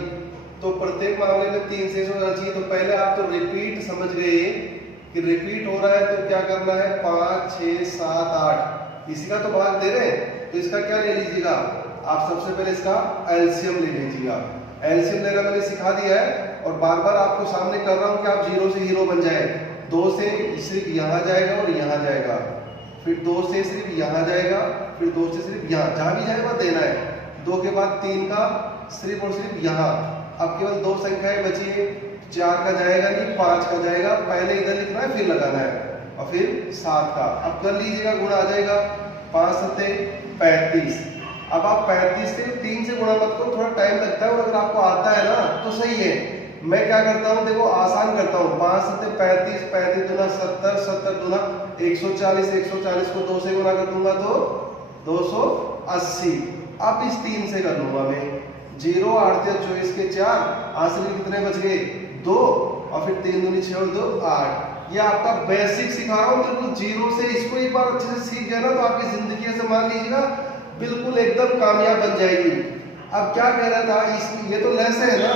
तो प्रत्येक मामले में 3 से होना चाहिए। तो पहले आप तो रिपीट समझ गए कि रिपीट हो रहा है, तो क्या करना है 5 6 7 8, इसी का तो भाग दे रहे हैं, तो इसका क्या ले लीजिएगा आप, सबसे पहले इसका एलसीएम ले लीजिएगा। एलसीएम लेना मैंने सिखा दिया है और बार बार आपको सामने कर रहा हूं कि आप 0 से हीरो बन जाए। 2 से सिर्फ यहाँ जाएगा और यहाँ जाएगा, फिर 2 से सिर्फ यहाँ जाएगा, फिर 2 से सिर्फ यहाँ, जहाँ भी जाएगा देना है। 2 के बाद 3 का सिर्फ और सिर्फ यहाँ। अब केवल 2 संख्याएं बची है, 4 का जाएगा नहीं, 5 का जाएगा, पहले इधर लिखना है फिर लगाना है, और फिर 7 का। अब कर लीजिएगा, गुणा आ जाएगा, 5 7 35। अब आप 35 से 3 से गुणा मत करो, थोड़ा टाइम लगता है, और अगर आपको आता है ना तो सही है। मैं क्या करता हूँ, देखो आसान करता हूँ, 5 7 35, 35 दूना 70, 70 दूना 140, 140 को 2 से गुणा कर दूंगा तो 280। अब इस 3 से कर लूंगा मैं, 0 8 24 के 4, आंसर कितने बच गए 2, और फिर 3 दूनी 6 और 2 8। ये आपका बेसिक सिखा रहा हूँ, बिल्कुल जीरो से। इसको एक बार अच्छे से सीख गया ना तो आपकी जिंदगी ऐसे मान लीजिएगा बिल्कुल एकदम कामयाब बन जाएगी। अब क्या कह रहा था, इसमें ये तो लेस है ना,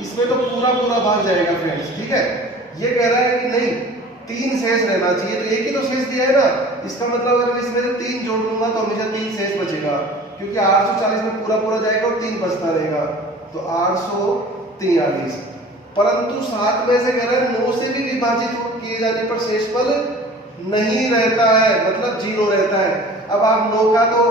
इसमें तो पूरा पूरा भाग जाएगा फ्रेंड्स, ठीक है। ये कह रहा है कि नहीं 3 शेष रहना चाहिए, तो एक ही तो शेष दिया है ना, इसका मतलब अगर मैं इसमें से 3 जोड़ लूंगा तो हमेशा 3 शेष बचेगा, क्योंकि 840 में पूरा पूरा जाएगा और 3 बचता रहेगा। तो 800 43। परंतु 7 में से कह रहे हैं 9 से भी विभाजित किए जाने पर शेषफल नहीं रहता है, मतलब 0 रहता है। अब आप 9 का तो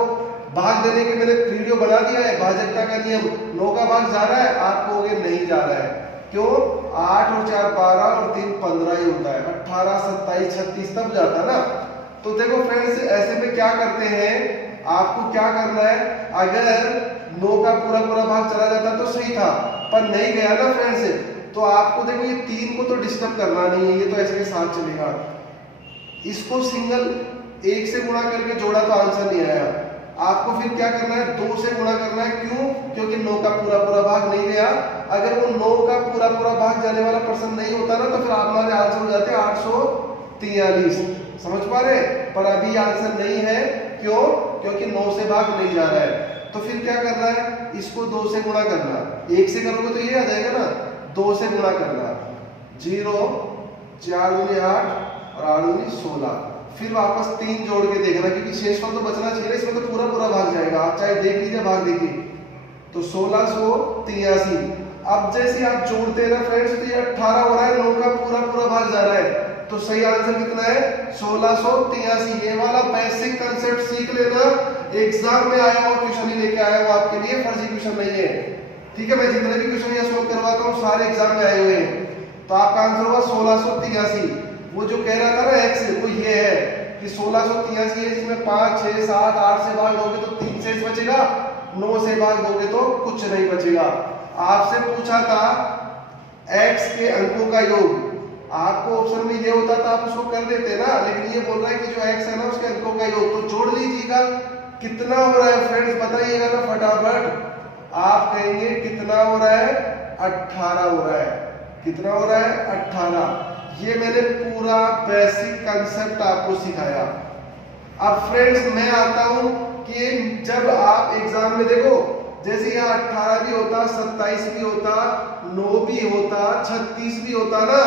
भाग देने के मैंने वीडियो बना दिया है, भाजकता का नियम। 9 का भाग जा रहा है, आप कहोगे नहीं जा रहा है, क्यों? 8 और 4 12 और 3 15 ही होता है, 18 27 36 तब जाता ना। तो देखो फ्रेंड्स, ऐसे में क्या करते हैं, आपको क्या करना है, अगर 9 का पूरा पूरा भाग चला जाता तो सही था, पर नहीं गया ना फ्रेंड्स, तो आपको देखो ये 3 को तो डिस्टर्ब करना नहीं है, ये तो ऐसे के साथ चलेगा। इसको सिंगल 1 से गुणा करके जोड़ा तो आंसर नहीं आया, आपको फिर क्या करना है, 2 से गुणा करना है। क्यों? क्योंकि 9 का पूरा पूरा भाग नहीं गया। अगर वो 9 का पूरा पूरा भाग जाने वाला प्रश्न नहीं होता ना, तो फिर हमारे आंसर हो जाते 843। समझ पा रहे? पर अभी आंसर नहीं है, क्यों? क्योंकि 9 से भाग नहीं जा रहा है। तो फिर क्या करना है, इसको 2 से गुणा करना। 1 से करोगे तो ये आ जाएगा ना, 2 से गुणा करना। 0 4 दूनी 8 और 8 दूनी 16। फिर वापस 3 जोड़ के देखना, क्योंकि शेषफल तो बचना चाहिए, इसमें तो पूरा पूरा भाग जाएगा। आप चाहे देख लीजिए, भाग देखिए, तो 1683। अब जैसे आप जोड़ते हैं ना फ्रेंड्स, तो ये 18 हो रहा है, 9 का पूरा पूरा भाग जा रहा है, तो सही आंसर कितना है, 1683। ये वाला बेसिक कंसेप्ट सीख लेना, एग्जाम में आया हुआ क्वेश्चन ही लेके आया हुआ आपके लिए, फर्जी क्वेश्चन नहीं है। ठीक है, मैं जितने भी क्वेश्चन यहाँ सोल्व करवाता हूँ सारे एग्जाम में आए हुए हैं। तो आपका आंसर होगा 1683। वो जो कह रहा था ना एक्स, वो ये है कि 1683 है, जिसमें 5 6 7 8 से भाग दोगे तो 3 शेष बचेगा, 9 से भाग दोगे तो कुछ नहीं बचेगा। आपसे पूछा था x के अंकों का योग, आपको ऑप्शन में ये होता तो आप उसको कर देते ना, लेकिन ये बोल रहा है कि जो x है ना उसके अंकों का योग, तो जोड़ लीजिएगा। कितना हो रहा है फ्रेंड्स, बताइएगा ना फटाफट। आप कहेंगे कितना हो रहा है, 18 हो रहा है। कितना हो रहा है, 18। ये मैंने पूरा बेसिक कंसेप्ट आपको सिखाया। अब फ्रेंड्स मैं आता हूं कि जब आप एग्जाम में देखो, जैसे यहाँ 18 भी होता, 27 भी होता, 9 भी होता, 36 भी होता ना,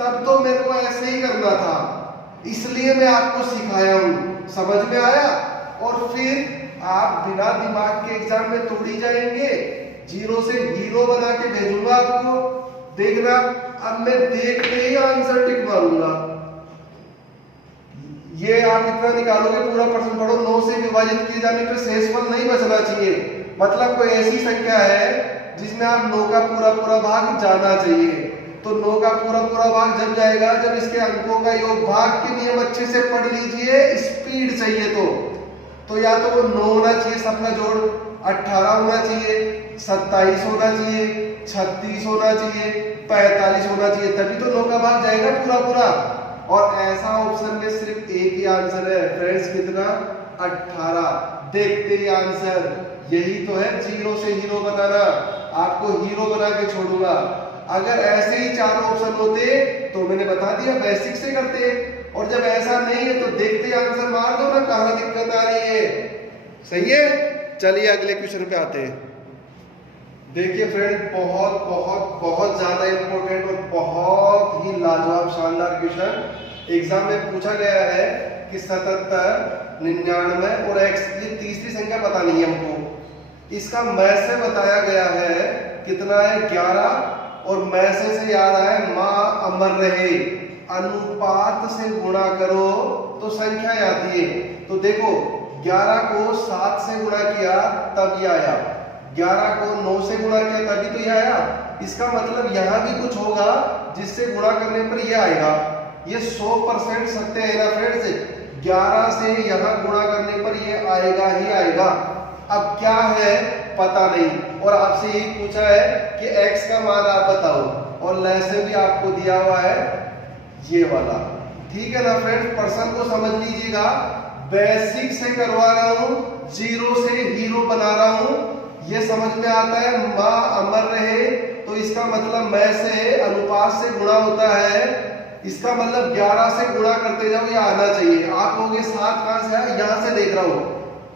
तब तो मेरे को ऐसे ही करना था, इसलिए मैं आपको सिखाया हूं। समझ में आया? और फिर आप बिना दिमाग के एग्जाम में तोड़ी जाएंगे, 0 से हीरो बना के भेजूंगा आपको, देखना। अब मैं देखते ही आंसर टिक मारूंगा। ये आप इतना निकालोगे, पूरा प्रश्न पढ़ो, 9 से विभाजित किए जाने पर शेषफल नहीं बचना चाहिए, मतलब कोई ऐसी संख्या है जिसमें आप 9 का पूरा पूरा भाग जाना चाहिए। तो 9 का पूरा पूरा भाग जब जाएगा, जब इसके अंकों का योग, भाग के नियम अच्छे से पढ़ लीजिए, स्पीड चाहिए तो या तो वो 9 होना चाहिए सबका जोड़, 18 होना चाहिए, 27 होना चाहिए, 36 होना चाहिए, 45 होना चाहिए, तभी तो 9 का भाग जाएगा पूरा पूरा। और ऐसा ऑप्शन में सिर्फ एक ही आंसर है फ्रेंड्स, कितना, 18। देखते ही आंसर, यही तो है 0 से हीरो बनाना। आपको हीरो बना के छोड़ूंगा। अगर ऐसे ही 4 ऑप्शन होते तो मैंने बता दिया बेसिक से करते, और जब ऐसा नहीं है तो देखते ही आंसर मार दो ना, कहां दिक्कत आ रही है। सही है? चलिए अगले क्वेश्चन पे आते हैं। देखिए फ्रेंड, बहुत बहुत बहुत ज्यादा इंपॉर्टेंट और बहुत ही लाजवाब शानदार क्वेश्चन एग्जाम में पूछा गया है कि 77 99 और x, ये तीसरी संख्या पता नहीं है हमको, इसका मैसे बताया गया है कितना है, 11, और मैसे से याद आया माँ अमर रहे, अनुपात से गुणा करो तो संख्या आती है। तो देखो 11 को 7 से गुणा किया तब ये आया, 11 को 9 से गुणा किया तभी तो ये आया। इसका मतलब यहाँ भी कुछ होगा जिससे गुणा करने पर ये आएगा। ये 100% सत्य है ना फ्रेंड्स, 11 से यहाँ गुणा करने पर ये आएगा ही आएगा। अब क्या है पता नहीं, और आपसे यही पूछा है कि x का मान आप बताओ, और लैसे भी आपको दिया हुआ है ये वाला। ठीक है ना फ्रेंड्स, प्रश्न को समझ लीजिएगा, बेसिक से करवा रहा हूं, 0 से हीरो बना रहा हूं, ये समझ में आता है। माँ अमर रहे, तो इसका मतलब मैं से अनुपात से गुणा होता है, इसका मतलब 11 से गुणा करते जाओ, ये आना चाहिए। आप कहोगे 7 कहां से आया, यहां से देख रहा हूं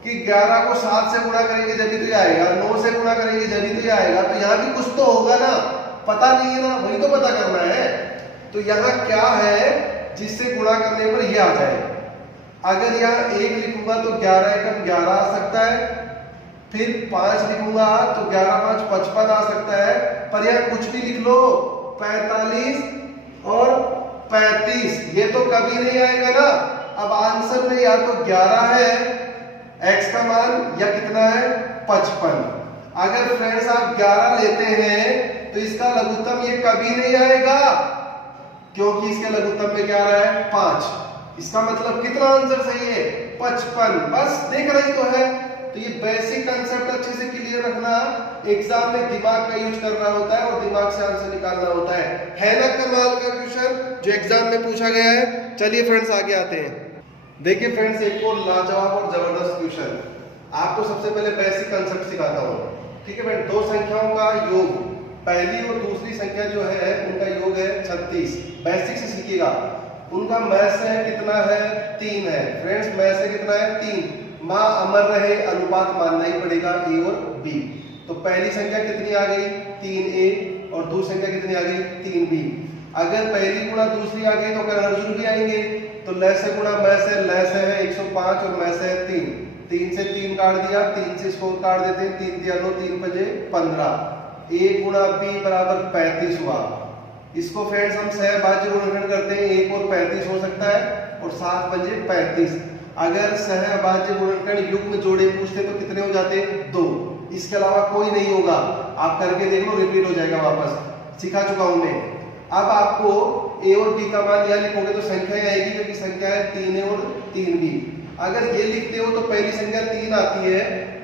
कि 11 को 7 से गुणा करेंगे जब तो ये आएगा, 9 से गुणा करेंगे जब तो ये आएगा, तो यहाँ भी कुछ तो होगा ना, पता नहीं है ना, वही तो पता करना है। तो यहाँ क्या है जिससे गुणा करने पर ये आ जाए। अगर यहाँ 1 लिखूंगा तो 11 एकम 11 आ सकता है, फिर 5 लिखूंगा तो 11 5 55 आ सकता है, पर यार कुछ भी लिख लो 45 और 35 ये तो कभी नहीं आएगा ना। अब आंसर में या तो 11 है x का मान या कितना है 55। अगर फ्रेंड्स आप 11 लेते हैं तो इसका लघुत्तम ये कभी नहीं आएगा, क्योंकि इसके लघुत्तम में क्या आ रहा है 5। इसका मतलब कितना आंसर सही है 55। बस देख रही तो है। तो ये बेसिक कंसेप्ट अच्छे से क्लियर रखना, एग्जाम में दिमाग का यूज करना होता है और दिमाग से आंसर निकालना होता है ना कमाल का क्वेश्चन जो एग्जाम में पूछा गया है। चलिए फ्रेंड्स आगे आते हैं। देखिए फ्रेंड्स एक और लाजवाब और जबरदस्त क्वेश्चन, आपको सबसे पहले बेसिक कंसेप्ट सिखाता हूँ। ठीक है फ्रेंड, दो संख्याओं का योग, पहली और दूसरी संख्या जो है उनका योग है 36। बेसिक से सीखिएगा। उनका मैथ है कितना है 3 है। फ्रेंड्स मैथ है कितना है 3। माँ अमर रहे अनुपात मानना ही पड़ेगा ए और बी। तो पहली संख्या कितनी आ गई 3a और दूसरी संख्या कितनी आ गई 3b। अगर पहली गुणा दूसरी आ गई तो कर्ण अर्जुन भी आएंगे। तो लैस गुणा मैस है 105 और मैस है 3। 3 से 3 काट दिया, 3 से इसको काट देते हैं, 3 दिया 9 3 5 15। a गुणा b बराबर 35 हुआ। इसको फ्रेंड्स हम सहभाज्य गुणनखंड करते हैं, 1 और 35 हो सकता है और 7 पंजे 35। अगर सहभाज्य गुणनखंड युग्म जोड़े पूछते तो कितने हो जाते 2। इसके अलावा कोई नहीं होगा, आप करके देख लो रिपीट हो जाएगा, वापस सिखा चुका हूं मैं। अब आपको a और b का मान यह लिखोगे तो संख्या आएगी, क्योंकि संख्या है 3a और 3b। अगर ये लिखते हो तो पहली संख्या 3 आती है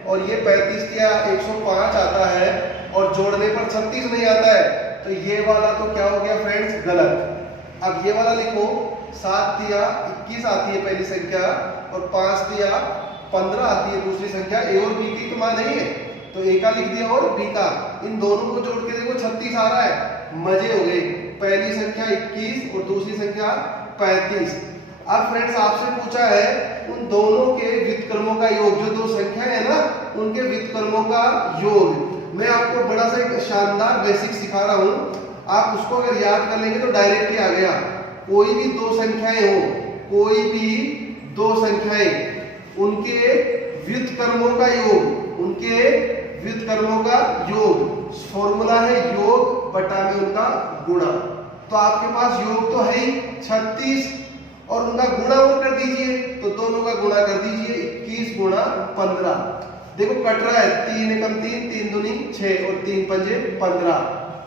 और ये 35 क्या 105 आता है और जोड़ने पर 36 नहीं आता है, तो ये वाला तो क्या हो गया फ्रेंड्स गलत। अब ये वाला लिखो, 7 दिया 21 आती है पहली संख्या और 5 दिया 15 आती है दूसरी संख्या। a और b की तो मान नहीं है, तो a का लिख दिया और b का, इन दोनों को जोड़ के देखो 36 आ रहा है। मजे हो गए, पहली संख्या 21 और दूसरी संख्या 35। अब फ्रेंड्स आपसे पूछा है उन दोनों के व्युत्क्रमों का योग, जो दो संख्या है ना उनके व्युत्क्रमों का योग। मैं आपको बड़ा सा एक शानदार बेसिक सिखा रहा हूं, आप उसको अगर याद कर लेंगे तो डायरेक्ट ही आ गया। कोई भी दो संख्याएं हो, कोई भी दो संख्याएं, उनके व्युत्क्रमों का योग, उनके व्युत्क्रमों का योग, फॉर्मूला है योग बटा में उनका गुणा। तो आपके पास योग तो है ही 36 और उनका गुणा और कर दीजिए, तो दोनों का गुणा कर दीजिए 21 गुणा 15। देखो कट रहा है 3 एकम 3, 3 दूनी 6 और 3 पंजे 15।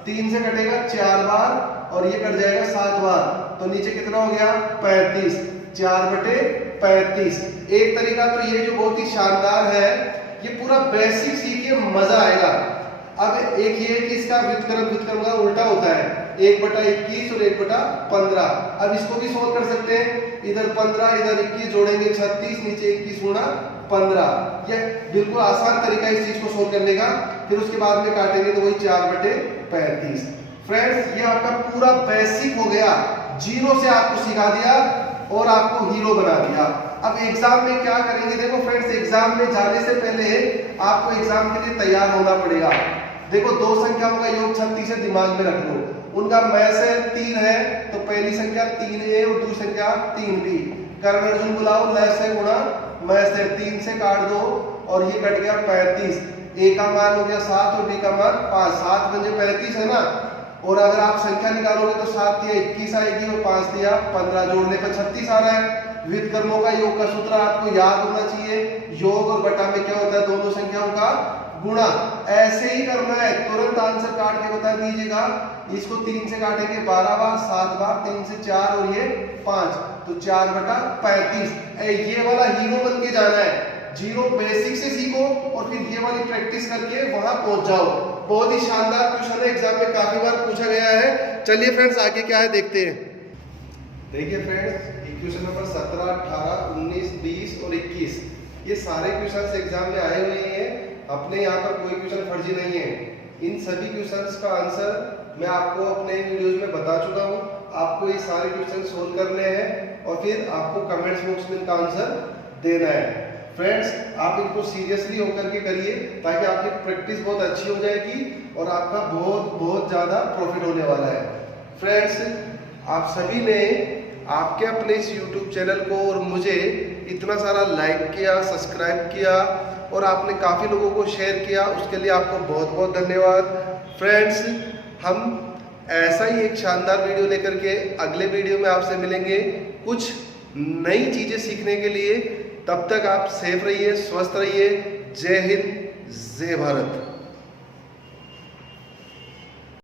3 से कटेगा 4 बार और ये कट जाएगा 7 बार, तो नीचे कितना हो गया 35। 4/35। एक तरीका तो ये जो बहुत ही शानदार है, ये पूरा बेसिक सीखिए मजा आएगा। अब एक ये कि इसका व्युत्क्रम का उल्टा होता है, 1/21 और 1/15। अब इसको भी सोल्व कर सकते हैं, इधर 15 इधर 21 जोड़ेंगे 36, नीचे 21 गुणा 15। ये बिल्कुल आसान तरीका है इस चीज को सोल्व करने का। फिर उसके बाद में काटेंगे तो वही 4/35। फ्रेंड्स ये आपका पूरा बेसिक हो गया, जीरो से आपको सिखा दिया और आपको हीरो बना दिया। अब एग्जाम में क्या करेंगे, देखो फ्रेंड्स एग्जाम में जाने से पहले आपको एग्जाम के लिए तैयार होना पड़ेगा। देखो दो संख्याओं का योग 36 है, दिमाग में रख लो। उनका मैथ है 3 है, तो पहली संख्या 3a और दूसरी संख्या 3b। कर्ण अर्जुन बुलाओ, लैस है गुणा मैथ है, 3 से काट दो और ये कट गया 35। a का मान हो गया 7 और b का मान 5। 7 पंजे 35 है ना, और अगर आप संख्या निकालोगे तो 7 दिया 21 आएगी और 5 दिया 15, जोड़ने पर 36 आ रहा है। व्युत्क्रमों का योग का सूत्र आपको याद होना चाहिए, योग और बटा में क्या होता है दोनों संख्याओं का गुणा। ऐसे ही करना है, तुरंत आंसर काट के बता दीजिएगा। इसको 3 से काटेंगे 12 बार, 7 बार, 3 से 4 और ये 5, तो 4/35। ये वाला हीरो बन के जाना है। जीरो बेसिक से सीखो और फिर ये वाली प्रैक्टिस करके वहां पहुंच जाओ। बहुत ही शानदार क्वेश्चन है, एग्जाम में काफी बार पूछा गया है। चलिए फ्रेंड्स आगे क्या है देखते हैं। देखिए फ्रेंड्स क्वेश्चन नंबर 17, 18, 19, 20 और 21 ये सारे क्वेश्चंस एग्जाम में आए हुए हैं। अपने यहाँ पर कोई क्वेश्चन फर्जी नहीं है। इन सभी क्वेश्चंस का आंसर मैं आपको अपने वीडियोज में बता चुका हूँ। आपको ये सारे क्वेश्चन सोल्व करने हैं और फिर आपको कमेंट्स बॉक्स में इनका आंसर देना है। फ्रेंड्स आप इनको सीरियसली होकर के करिए, ताकि आपकी प्रैक्टिस बहुत अच्छी हो जाएगी और आपका बहुत ज़्यादा प्रॉफिट होने वाला है। फ्रेंड्स आप सभी ने आपके अपने इस YouTube चैनल को और मुझे इतना सारा लाइक किया, सब्सक्राइब किया और आपने काफ़ी लोगों को शेयर किया, उसके लिए आपको बहुत बहुत धन्यवाद। फ्रेंड्स, हम ऐसा ही एक शानदार वीडियो लेकर के अगले वीडियो में आपसे मिलेंगे कुछ नई चीज़ें सीखने के लिए। तब तक आप सेफ रहिए, स्वस्थ रहिए। जय हिंद, जय भारत।